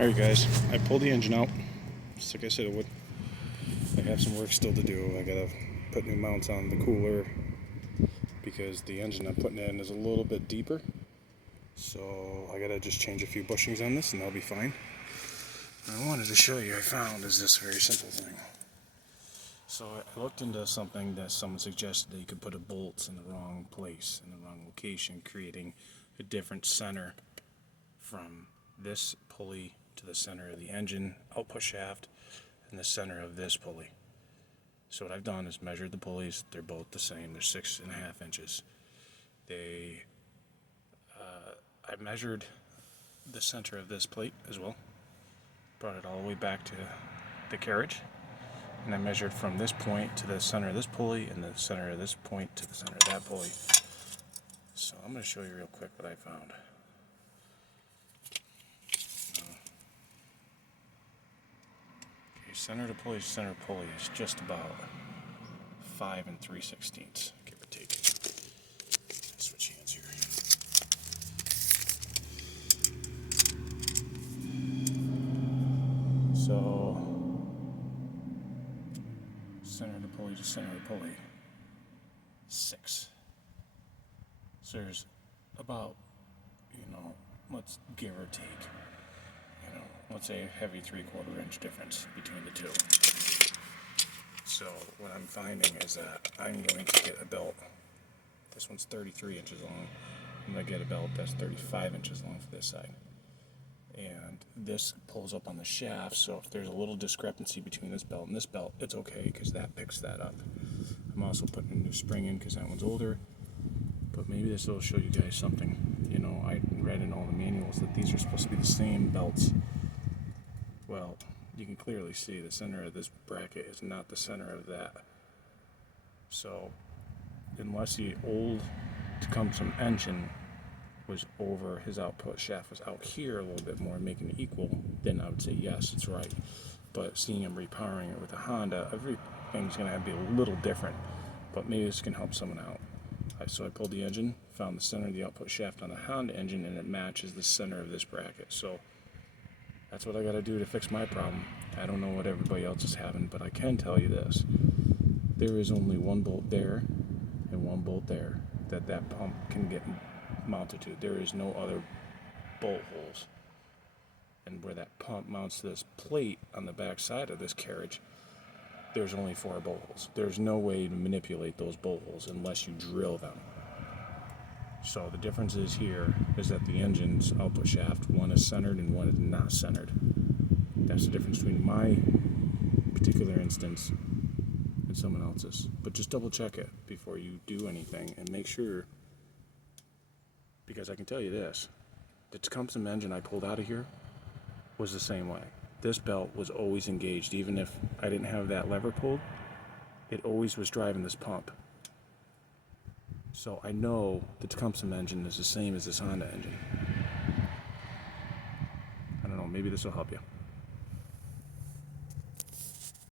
Alright guys, I pulled the engine out, just like I said it would. I have some work still to do. I gotta put new mounts on the cooler because the engine I'm putting in is a little bit deeper. So I gotta just change a few bushings on this and that'll be fine. What I wanted to show you I found is this very simple thing. So I looked into something that someone suggested that you could put a bolt in the wrong place, in the wrong location, creating a different center from this pulley to the center of the engine output shaft and the center of this pulley. So what I've done is measured the pulleys. They're both the same. They're 6.5 inches. I measured the center of this plate as well. Brought it all the way back to the carriage. And I measured from this point to the center of this pulley and the center of this point to the center of that pulley. So I'm going to show you real quick what I found. Center to pulley, center to pulley is just about 5 3/16, give or take. Switch hands here. So, center to pulley to center to pulley, 6. So there's about, let's give or take, let's say a heavy 3/4 inch difference between the two. So what I'm finding is that I'm going to get a belt. This one's 33 inches long. I'm going to get a belt that's 35 inches long for this side. And this pulls up on the shaft, so if there's a little discrepancy between this belt and this belt, it's okay because that picks that up. I'm also putting a new spring in because that one's older. But maybe this will show you guys something. I read in all the manuals that these are supposed to be the same belts. Well, you can clearly see the center of this bracket is not the center of that. So, unless the old Tecumseh engine was over, his output shaft was out here a little bit more, making it equal, then I would say yes, it's right. But seeing him repowering it with a Honda, everything's going to be a little different. But maybe this can help someone out. So I pulled the engine, found the center of the output shaft on the Honda engine, and it matches the center of this bracket. So that's what I got to do to fix my problem. I don't know what everybody else is having, but I can tell you this. There is only one bolt there and one bolt there that pump can get mounted to. There is no other bolt holes. And where that pump mounts to this plate on the back side of this carriage, there's only 4 bolt holes. There's no way to manipulate those bolt holes unless you drill them. So the difference is here is that the engine's output shaft, one is centered and one is not centered. That's the difference between my particular instance and someone else's. But just double check it before you do anything and make sure, because I can tell you this, the Tecumseh engine I pulled out of here was the same way. This belt was always engaged. Even if I didn't have that lever pulled, it always was driving this pump. So I know the Tecumseh engine is the same as this Honda engine. I don't know, maybe this will help you.